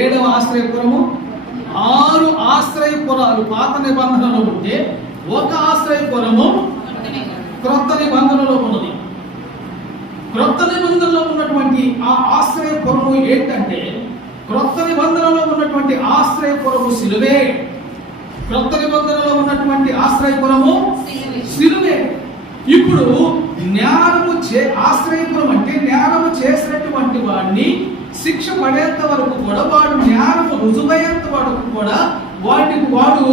7వ ఆశ్రయపురము. 6 ఆశ్రయపురాలు పాత నిబంధనలో ఉంటే ఒక ఆశ్రయపురము క్రొత్త నిబంధనలో ఉన్నది. క్రొత్త నిబంధనలో ఉన్నటువంటి ఆ ఆశ్రయపురము ఏంటంటే, క్రొత్త నిబంధనలో ఉన్నటువంటి ఆశ్రయపురము సిలువే. క్రొత్త నిబంధనలో ఉన్నటువంటి ఆశ్రయపురము సిలువే. ఇప్పుడు ఆశ్రయపురం అంటే జ్ఞానము చేసినటువంటి వాడిని శిక్ష పడేంత వరకు కూడా, వాడు జ్ఞానము రుజువయ్యేంత వరకు కూడా వాడు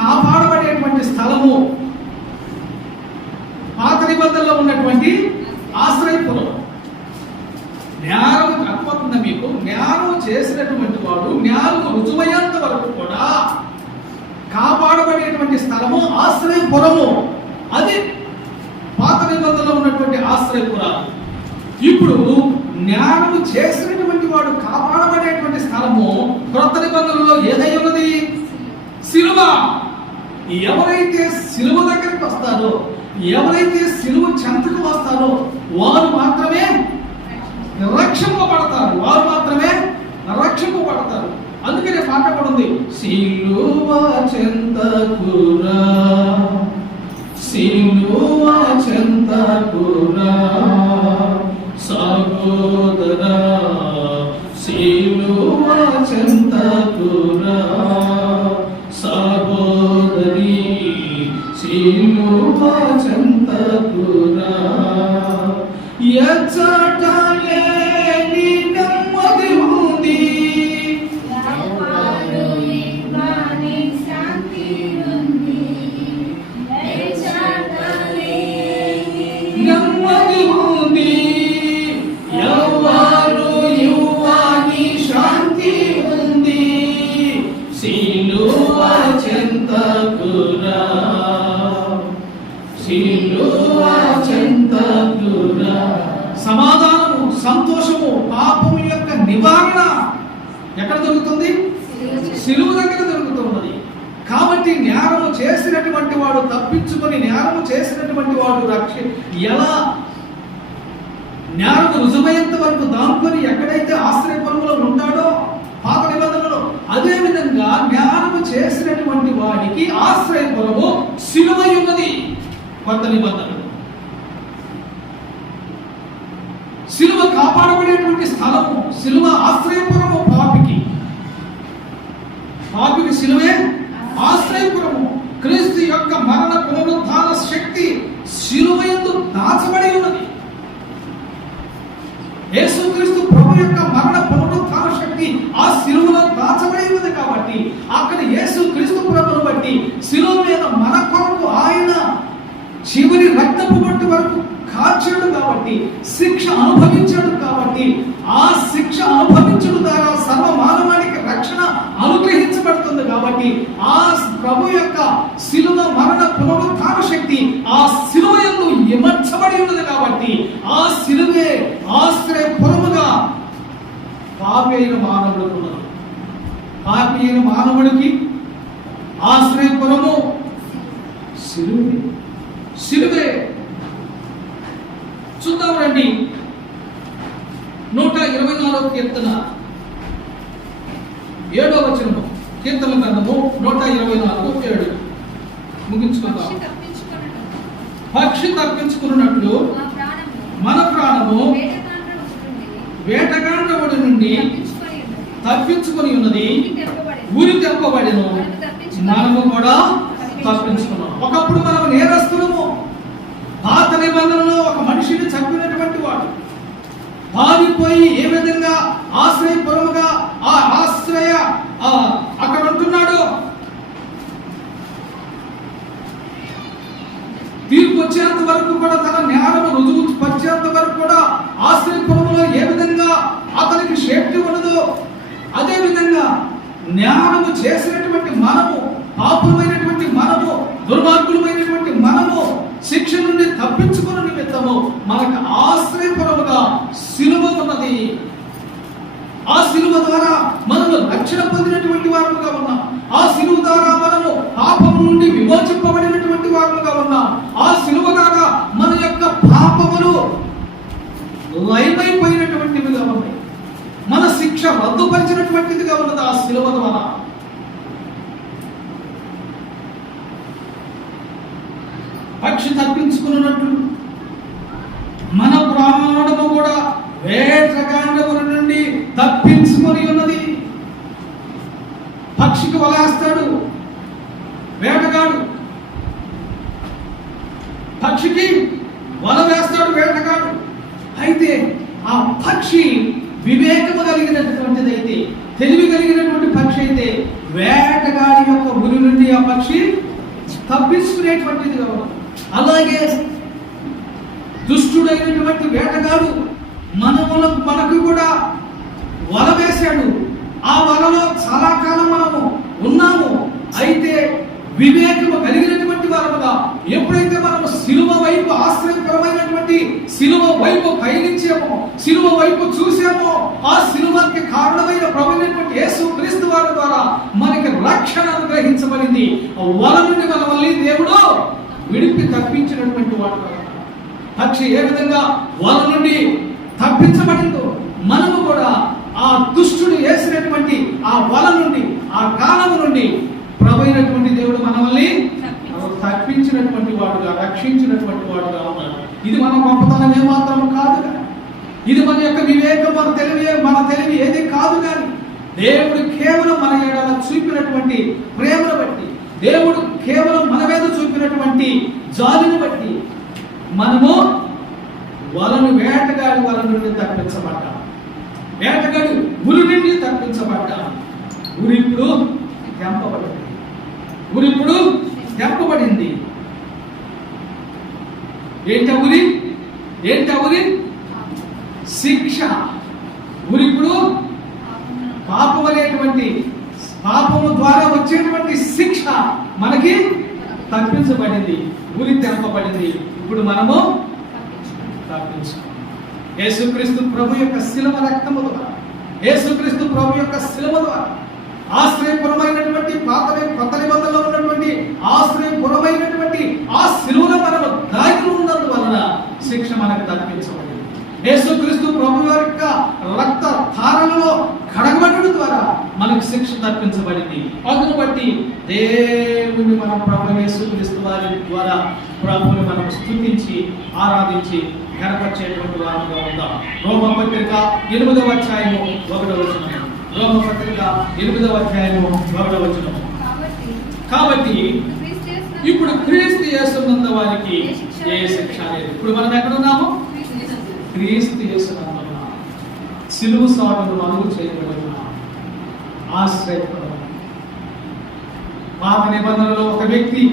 కాపాడబడేటువంటి స్థలము పాత నిబంధనలో ఉన్నటువంటి ఆశ్రయపురం. జ్ఞానము అర్థమవుతుందా మీకు? జ్ఞానము చేసినటువంటి వాడు జ్ఞానము రుజువయ్యేంత వరకు కూడా కాపాడబడేటువంటి స్థలము ఆశ్రయపురము. అది పాత నిబంధనలో ఉన్నటువంటి ఆశ్రయపురాలు. ఇప్పుడు జ్ఞానము చేసినటువంటి వాడు కాపాడబడేటువంటి స్థలము క్రొత్త నిబంధనలో ఏదై ఉన్నది? సిలువ. ఎవరైతే సిలువ దగ్గరికి వస్తారో, ఎవరైతే సిలువ చెంతకు వస్తారో వారు మాత్రమే రక్షింపబడతారు. వారు మాత్రమే రక్షింపబడతారు. అందుకనే పాట కూడా ఉంది, సిలువ చెంతకురా, సిలువ చెంతకురా సహోదరా, సిలువ చెంతకురా సహోదరి, సిలువ చెంతకురా. ఎచ్చట లేని నెమ్మది ఉంది, నెమ్మది ఉంది, ఎవరు యువాని శాంతి ఉంది, సిలువ చెంతకురా, సిలువ చెంతకురా. సమాధానము, సంతోషము, పాపము యొక్క నివారణ ఎక్కడ దొరుకుతుంది? సిలువ దగ్గర దొరుకుతున్నది. కాబట్టి జ్ఞానము చేసినటువంటి వాడు తప్పించుకొని, జ్ఞానము చేసినటువంటి వాడు ఎలా జ్ఞానము రుజువయ్యేంత వరకు దాంకొని ఎక్కడైతే ఆశ్రయపురంలో ఉంటాడో పాత నిబంధనలో, అదే విధంగా జ్ఞానము చేసినటువంటి వాడికి ఆశ్రయపురము సిలువై ఉన్నది కొత్త నిబంధనలు. సిలువ కాపాడబడేటువంటి స్థలము, సిలువ ఆశ్రయపురము. పాపికి సిలువే ఆశ్రయపురము. క్రీస్తు యొక్క మరణ పునరుద్ధాన శక్తి సిలువ యందు దాచబడి ఉన్నది. యేసుక్రీస్తు ప్రభు యొక్క మరణ పునరుద్ధాన శక్తి ఆ సిలువలో దాచబడి ఉన్నది. కాబట్టి అక్కడ యేసుక్రీస్తు ప్రభువును బట్టి సిలువ మీద మన కొరకు ఆయన చివరి రక్తపు బొట్టు వరకు కాచాడు కాబట్టి, శిక్ష అనుభవించాడు కాబట్టి, ఆ శిక్ష అనుభవించడం ద్వారా సర్వ మానవానికి రక్షణ అనుగ్రహించబడుతుంది. కాబట్టి ఆ ప్రభు యొక్క సిలువ మరణ పునరుద్ధాన శక్తి ఆ సిలువ యందు ఇమర్చబడి ఉన్నది. కాబట్టి ఆ సిలువే ఆశ్రయపురముగా పాపి అయిన మానవుడికి ఉన్నది. పాపి అయిన మానవుడికి ఆశ్రయపురము సిలువే. సిలువే. చూద్దాం రండి. 124వ కీర్తన 7వ వచనము. కీర్తన గ్రంథము 124:7. ముగించుకుందాం. పక్షి తప్పించుకున్నట్లు మన ప్రాణము వేటగాండ్రవుడి నుండి తప్పించుకొని ఉన్నది. ఊరి తెప్పబడిను, మనము కూడా తప్పించుకున్నాం. ఒకప్పుడు మనము నేరస్తులము. పాత నిబంధనలో ఒక మనిషిని చంపినటువంటి వాడు పారిపోయి ఏ విధంగా ఆశ్రయపురముగా అక్కడ ఉంటున్నాడు. తీర్పు వచ్చేంత వరకు కూడా, తన జ్ఞానము రుజువు పరిచేంత వరకు కూడా ఆశ్రయపురంలో ఏ విధంగా అతనికి సేఫ్టీ ఉన్నదో, అదే విధంగా జ్ఞానము చేసినటువంటి మనము, పాపులమైనటువంటి మనము, దుర్మార్గులమైనటువంటి మనము శిక్ష నుండి తప్పించుకున్న నిమిత్తము మనకు ఆశ్రయపురముగా సిలువ ఉన్నది. ఆ సిలువ ద్వారా మనము రక్షణ పొందినటువంటి వారుగా ఉన్నాం. ఆ సిలువ ద్వారా మనము పాపము నుండి విమోచింపబడినటువంటి వారుగా ఉన్నాం. ఆ సిలువ ద్వారా మన యొక్క పాపములు లయమైపోయినటువంటివిగా ఉన్నాయి. మన శిక్ష రద్దుపరిచినటువంటి ఎటువంటిదిగా ఉన్నది ఆ శిలువ ద్వారా. పక్షి తప్పించుకున్నట్లు మన ప్రాణము కూడా వేటగాండముల నుండి తప్పించుకొని ఉన్నది. పక్షికి వలేస్తాడు వేటగాడు, పక్షికి వల వేస్తాడు వేటగాడు. అయితే ఆ పక్షి వివేకము కలిగినటువంటిది అయితే, తెలివి కలిగినటువంటి పక్షి అయితే వేటగాడి యొక్క ఉరి నుండి ఆ పక్షి తప్పించుకునేటువంటిది కాదు. అలాగే దుష్టుడైనటువంటి వేటగాడు మనకు కూడా వల వేశాడు. ఆ వలలో చాలా కాలం మనము ఉన్నాము. అయితే వివేకము కలిగినటువంటి వారముగా ఎప్పుడైతే మనము సిలువ వైపు ఆశ్రయపరమైనటువంటి సిలువ వైపు పయనించామో, సిలువ వైపు చూసామో, ఆ సిలువకి కారణమైన ప్రభువైనటువంటి యేసు క్రీస్తు వారి ద్వారా మనకి రక్షణ అనుగ్రహించబడింది. వల నుండి మనల్ని దేవుడు విడిపి తప్పించినటువంటి వాడు. పక్షి ఏ విధంగా వల నుండి తప్పించబడిందో మనము కూడా ఆ దుష్టుడు వేసినటువంటి ఆ వల నుండి, ఆ కాలము నుండి ప్రభువైనటువంటి దేవుడు మనల్ని తప్పించినటువంటి వాడుగా, రక్షించినటువంటి వాడుగా ఉన్నాడు. ఇది మన గొప్పతనం ఏమాత్రం కాదు, ఇది మన యొక్క వివేకం, మన తెలివి ఏది కాదు. కానీ దేవుడు కేవలం మన ఎడల చూపినటువంటి ప్రేమను బట్టి, దేవుడు కేవలం మన మీద చూపినటువంటి జాలిని బట్టి మనము వేటగాడి వల నుండి తప్పించబడ్డాం. వేటగాడి ఉరి నుండి తప్పించబడ్డాం. ఉరిప్పుడు తెంపబడింది. ఏంట ఉరి? శిక్ష. ఉరిప్పుడు పాపము ద్వారా వచ్చేటువంటి శిక్ష మనకి తప్పించబడింది, ఉరి తెంపబడింది. ఇప్పుడు మనము తప్పించుకున్నాం. యేసుక్రీస్తు ప్రభు యొక్క శిలువ రక్తము ద్వారా, యేసుక్రీస్తు ప్రభు యొక్క శిలువ ద్వారా ఆశ్రయపురమైనటువంటి కొత్త నిబంధనలో ఉన్నటువంటి ఆశ్రయపురమైనటువంటి ఆ శిలువలో మనము దాగి ఉన్నందువలన శిక్ష మనకు తప్పించబడింది. యేసుక్రీస్తు ప్రభు యొక్క రక్త ధారలలో కడగబడడం ద్వారా మనకు శిక్ష తప్పించబడింది. అందును బట్టి దేవుని మన ప్రభు యేసుక్రీస్తు వారి ద్వారా ప్రభువుని మనం స్తుతించి ఆరాధించి కనపరిచేటువంటి వారుగా ఉందాం. రోమపత్రిక 8వ అధ్యాయము 1వ వచనం. రోమపత్రిక 8వ అధ్యాయము 1వ వచనం. కాబట్టి ఇప్పుడు క్రీస్తు యేసునందు వారికి ఏ శిక్ష లేదు. ఇప్పుడు మనం ఎక్కడ ఉన్నాము? క్రీస్తు యేసునందు ఉన్నాము. సిలువ సాటును అమలు చేయబడిన ఆశ్రయపడం. పాత నిబంధనలో ఒక వ్యక్తి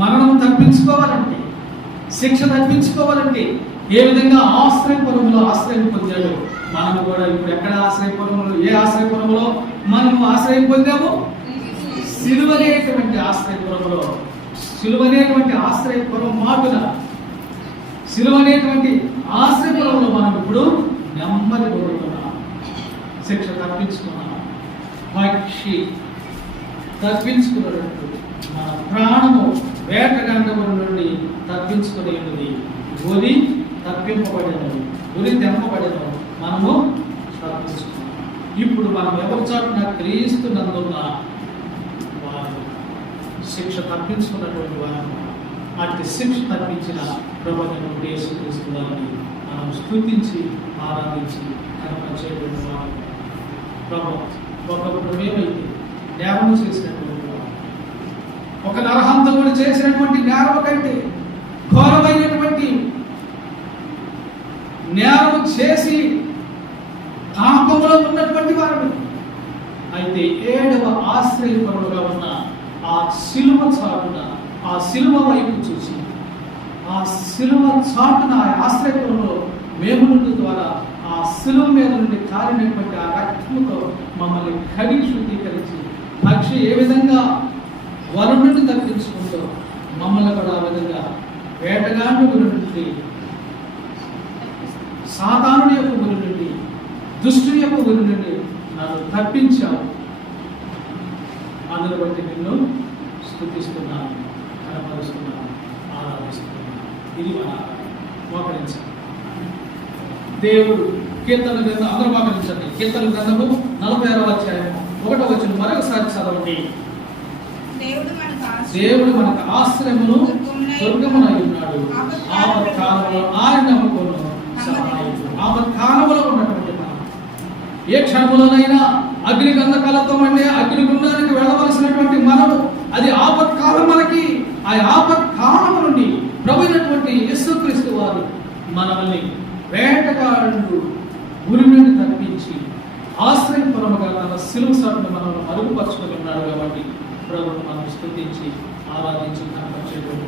మరణం తప్పించుకోవాలంటే, శిక్ష తప్పించుకోవాలంటే ఏ విధంగా ఆశ్రయపురంలో ఆశ్రయం పొందాడు, మనము కూడా ఇప్పుడు ఎక్కడ ఆశ్రయపురంలో, ఏ ఆశ్రయపురంలో మనము ఆశ్రయం పొందాము? సిలువనేటువంటి ఆశ్రయపురంలో. సిలువనేటువంటి ఆశ్రయపురం మాటున, సిలువనేటువంటి ఆశ్రయపురంలో మనం ఇప్పుడు నెమ్మది పొందుతున్నాం. శిక్ష తప్పించుకున్నాం. పక్షి తప్పించుకున్నట్టు మన ప్రాణము వేటగాండముల నుండి తప్పించుకుని ఉన్నది. ఉరి తప్పింపబడినది, ఉరి తెంపబడినది, మనము తప్పించుకున్నాం. ఇప్పుడు మనం ఎవరి చాటున క్రీస్తు నందున్న వారు శిక్ష తప్పించుకున్నటువంటి వారు. అటు శిక్ష తప్పించిన ప్రభువైన యేసుక్రీస్తు వారిని మనం స్తుతించి ఆరాధించి కనపరిచేటువంటి వారు. ప్రభు ఒకప్పుడు మేమైతే నేరం చేసినటువంటి వారు, ఒక నరహంతకుడు చేసినటువంటి నేరం కంటే ఘోరమైనటువంటి నేరం చేసి పాపములో ఉన్నటువంటి వారు. అయితే 7వ ఆశ్రయపరుడుగా ఉన్న ఆ సిలువ చాటున, ఆ సిలువ వైపు చూసి, ఆ సిలువ చాటున ఆ ఆశ్రయపరులో మేమునుండు ద్వారా ఆ సిలువ మీద నుండి కారినటువంటి ఆ రక్తముతో మమ్మల్ని కడిగి శుద్ధీకరించి, పక్షి ఏ విధంగా వల నుండి తప్పించుకుంటూ మమ్మల్ని కూడా ఆ విధంగా వేటగాండు గురి నుండి, సాతానుడి యొక్క గురి నుండి, దుష్టుని యొక్క గురి నుండి నన్ను తప్పించావు. అందును బట్టి నిన్ను స్తుతిస్తున్నాను, కనపరుస్తున్నాను, ఆరాధిస్తున్నాను. ఇది మన మోకరించాలి. దేవుడు కీర్తన గ్రంథం అందరూ భావించండి. కీర్తన గ్రంథము 46వ అధ్యాయం 1వ వచనం మరొకసారి చదవండి. దేవుడు మనకు ఆశ్రయమును దుర్గమునై ఉన్నాడు, ఆపత్కాలములో ఆయన నమ్ముకొను సహాయకుడు. ఆపత్కాలములో ఉన్నటువంటి మనం ఏ క్షణములోనైనా అగ్ని గంధకాలతో మండే అగ్ని గుండానికి వెళ్ళవలసినటువంటి మనము, అది ఆపత్కాలం మనకి. ఆ ఆపత్కాలము నుండి ప్రభువైనటువంటి యేసుక్రీస్తు వారు మనల్ని వేటగాడు ఉరి నుండి తప్పించి ఆశ్రయపురముగా తన శిలువ సాటును మనల్ని మరుగుపరుచుకొని ఉన్నాడు. కాబట్టి ప్రభువును మనం స్తుతించి ఆరాధించి కనపరిచేటువంటి